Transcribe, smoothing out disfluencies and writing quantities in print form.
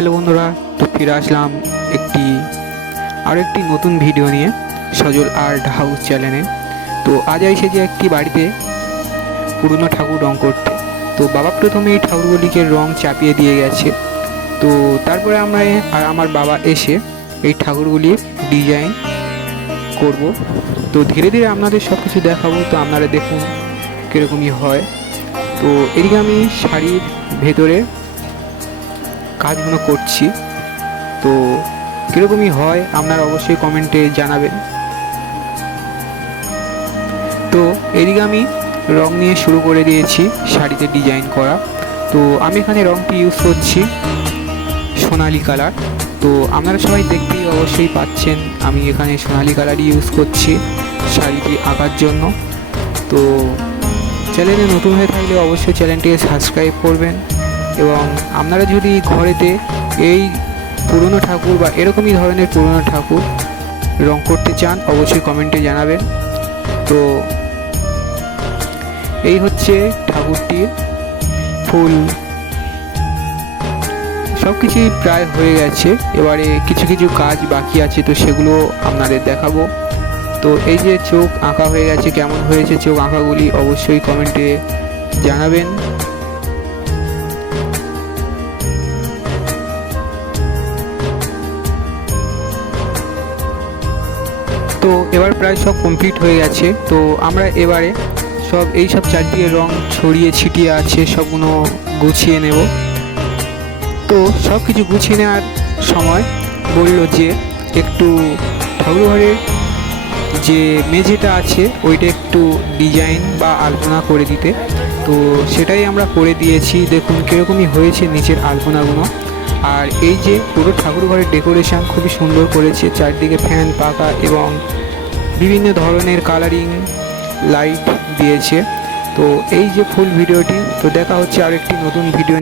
Hello বন্ধুরা, তো ফিরে আসলাম একটি নতুন ভিডিও নিয়ে সজল আর্ট হাউস চ্যানেলে। তো আজ এসেছি একটি বাড়িতে পুরনো ঠাকুর রং করতে। তো বাবা প্রথমে এই ঠাকুরগুলিকে রং চাপিয়ে দিয়ে গেছে। তো তারপরে আমরা আর আমার বাবা এসে এই ঠাকুরগুলির ডিজাইন করব। তো ধীরে ধীরে আপনাদের সব কিছু দেখাবো। তো আপনারা দেখুন কীরকমই হয়। তো এদিকে আমি শাড়ির ভেতরে কাজগুলো করছি। তো কীরকমই হয় আপনারা অবশ্যই কমেন্টে জানাবেন। তো এদিকে আমি রং নিয়ে শুরু করে দিয়েছি শাড়িতে ডিজাইন করা। তো আমি এখানে রংটি ইউজ করছি সোনালি কালার। তো আপনারা সবাই দেখতেই অবশ্যই পাচ্ছেন আমি এখানে সোনালি কালারই ইউজ করছি শাড়িটি আঁকার জন্য। তো চ্যানেলে নতুন হয়ে থাকলে অবশ্যই চ্যানেলটিকে সাবস্ক্রাইব করবেন, এবং আপনারা যদি ঘরেতে এই পুরনো ঠাকুর বা এরকমই ধরনের পুরনো ঠাকুর রং করতে চান অবশ্যই কমেন্টে জানাবেন। তো এই হচ্ছে ঠাকুরটির ফুল, সব কিছুই প্রায় হয়ে গেছে। এবারে কিছু কিছু কাজ বাকি আছে, তো সেগুলো আপনাদের দেখাবো। তো এই যে চোখ আঁকা হয়ে গেছে, কেমন হয়েছে চোখ আঁকাগুলি অবশ্যই কমেন্টে জানাবেন। তো এবার প্রায় সব কমপ্লিট হয়ে গেছে। তো আমরা এবারে এই সব চারদিকে রং ছড়িয়ে ছিটিয়ে আছে সবগুলো গুছিয়ে নেব। তো সব কিছু গুছিয়ে নেওয়ার সময় বলল যে একটু ঠাকুরঘরের যে মেঝেটা আছে ওইটা একটু ডিজাইন বা আলপনা করে দিতে। তো সেটাই আমরা করে দিয়েছি। দেখুন কীরকমই হয়েছে নিচের আলপনাগুলো। আর এই যে পুরো ঠাকুরঘরের ডেকোরেশন খুবই সুন্দর করেছে, চারদিকে ফ্যান পাখা এবং বিভিন্ন ধরনের কালারিং লাইট দিয়েছে। তো এই যে ফুল ভিডিওটি, তো দেখা হচ্ছে আরেকটি নতুন ভিডিও।